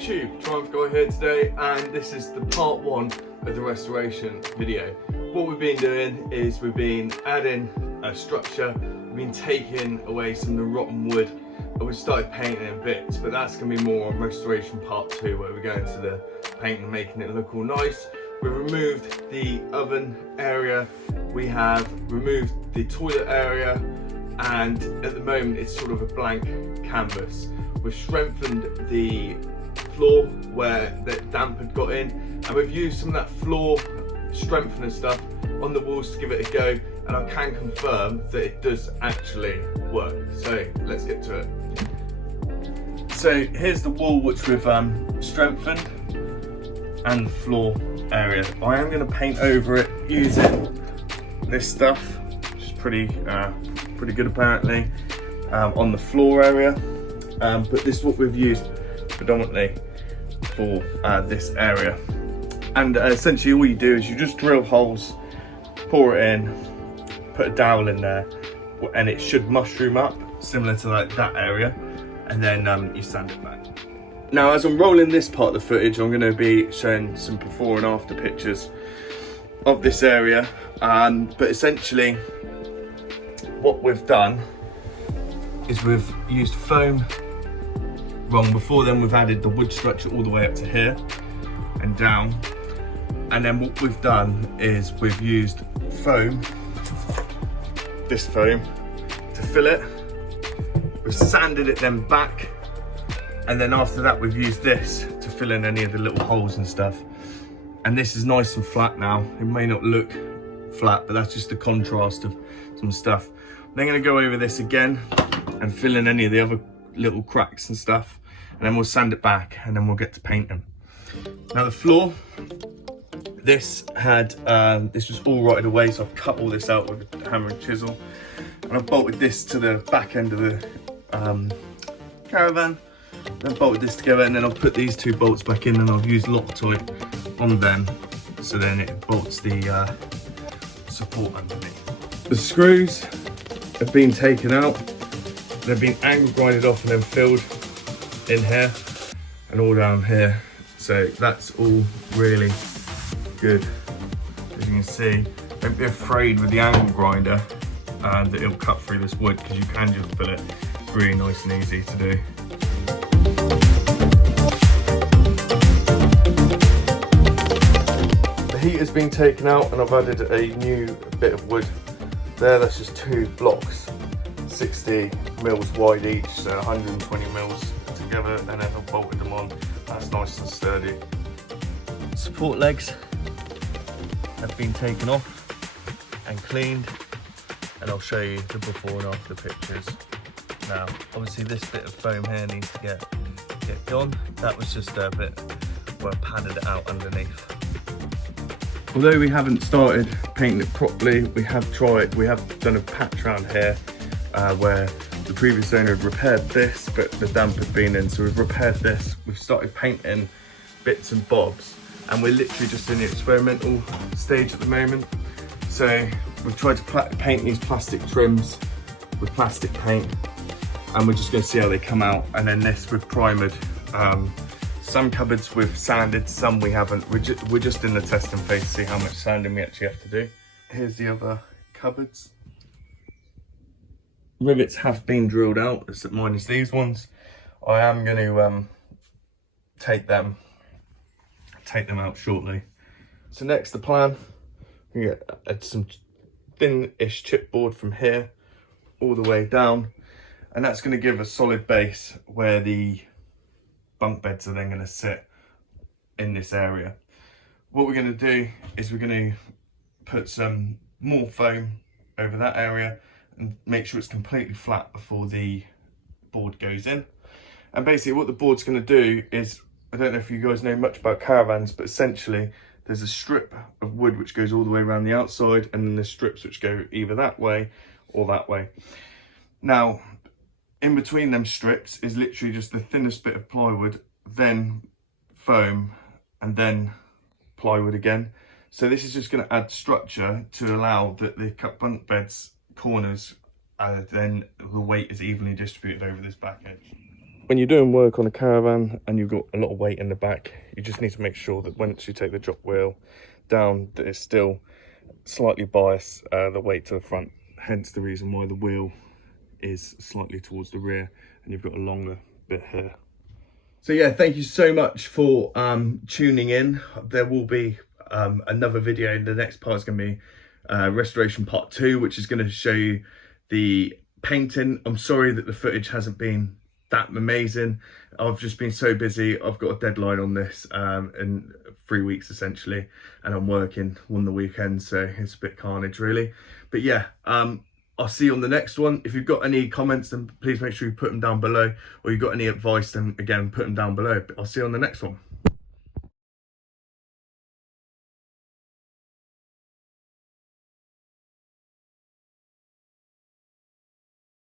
YouTube, Triumph Guy here today, and this is the part one of the restoration video. What we've been doing is we've been adding a structure, we've been taking away some of the rotten wood, and we've started painting in bits, but that's going to be more on restoration part two, where we go into the paint and making it look all nice. We've removed the oven area, we have removed the toilet area, and at the moment it's sort of a blank canvas. We've strengthened the floor where the damp had got in, and we've used some of that floor strengthener stuff on the walls to give it a go, and I can confirm that it does actually work. So let's get to it. So here's the wall which we've strengthened, and the floor area. I am going to paint over it using this stuff, which is pretty good apparently, on the floor area. But this is what we've used predominantly for this area. And essentially all you do is you just drill holes, pour it in, put a dowel in there, and it should mushroom up similar to like that area, and then you sand it back. Now as I'm rolling this part of the footage, I'm going to be showing some before and after pictures of this area, but essentially what we've done is we've used foam. Before then we've added the wood structure all the way up to here and down, and then what we've done is we've used foam, this foam, to fill it. We've sanded it then back, and then after that we've used this to fill in any of the little holes and stuff, and this is nice and flat now. It may not look flat, but that's just the contrast of some stuff. I'm then going to go over this again and fill in any of the other little cracks and stuff, and then we'll sand it back, and then we'll get to painting. Now the floor, this was all rotted away, so I've cut all this out with a hammer and chisel, and I've bolted this to the back end of the caravan, then bolted this together, and then I'll put these two bolts back in, and I've used Loctite on them, so then it bolts the support underneath. The screws have been taken out, they've been angle grinded off and then filled in here and all down here, so that's all really good. As you can see, don't be afraid with the angle grinder that it'll cut through this wood, because you can just fill it. It's really nice and easy to do. The heat has been taken out, and I've added a new bit of wood there. That's just two blocks, 60 mils wide each, so 120 mils together, and then I've bolted them on. That's nice and sturdy. Support legs have been taken off and cleaned, and I'll show you the before and after pictures. Now obviously this bit of foam here needs to get gone. That was just a bit where I padded it out underneath. Although we haven't started painting it properly, we have done a patch around here where the previous owner had repaired this, but the damp had been in, so we've repaired this. We've started painting bits and bobs, and we're literally just in the experimental stage at the moment. So we've tried to paint these plastic trims with plastic paint, and we're just going to see how they come out. And then this we've primered. Some cupboards we've sanded, some we haven't. We're just in the testing phase to see how much sanding we actually have to do. Here's the other cupboards. Rivets have been drilled out, minus these ones. I am going to take them out shortly. So next, the plan, we get some thin-ish chipboard from here all the way down, and that's going to give a solid base where the bunk beds are then going to sit in this area. What we're going to do is we're going to put some more foam over that area and make sure it's completely flat before the board goes in. And basically what the board's going to do is, I don't know if you guys know much about caravans, but essentially there's a strip of wood which goes all the way around the outside, and then there's strips which go either that way or that way. Now in between them strips is literally just the thinnest bit of plywood, then foam, and then plywood again. So this is just going to add structure to allow that the bunk beds corners, then the weight is evenly distributed over this back edge. when you're doing work on a caravan and you've got a lot of weight in the back, you just need to make sure that once you take the drop wheel down, that it's still slightly biased the weight to the front, hence the reason why the wheel is slightly towards the rear and you've got a longer bit here. So yeah, thank you so much for tuning in. There will be another video. The next part is going to be restoration part 2, which is going to show you the painting. I'm sorry that the footage hasn't been that amazing. I've just been so busy. I've got a deadline on this in 3 weeks essentially, and I'm working on the weekend, so it's a bit carnage really. But yeah, I'll see you on the next one. If you've got any comments, then please make sure you put them down below, or you've got any advice, then again put them down below. But I'll see you on the next one.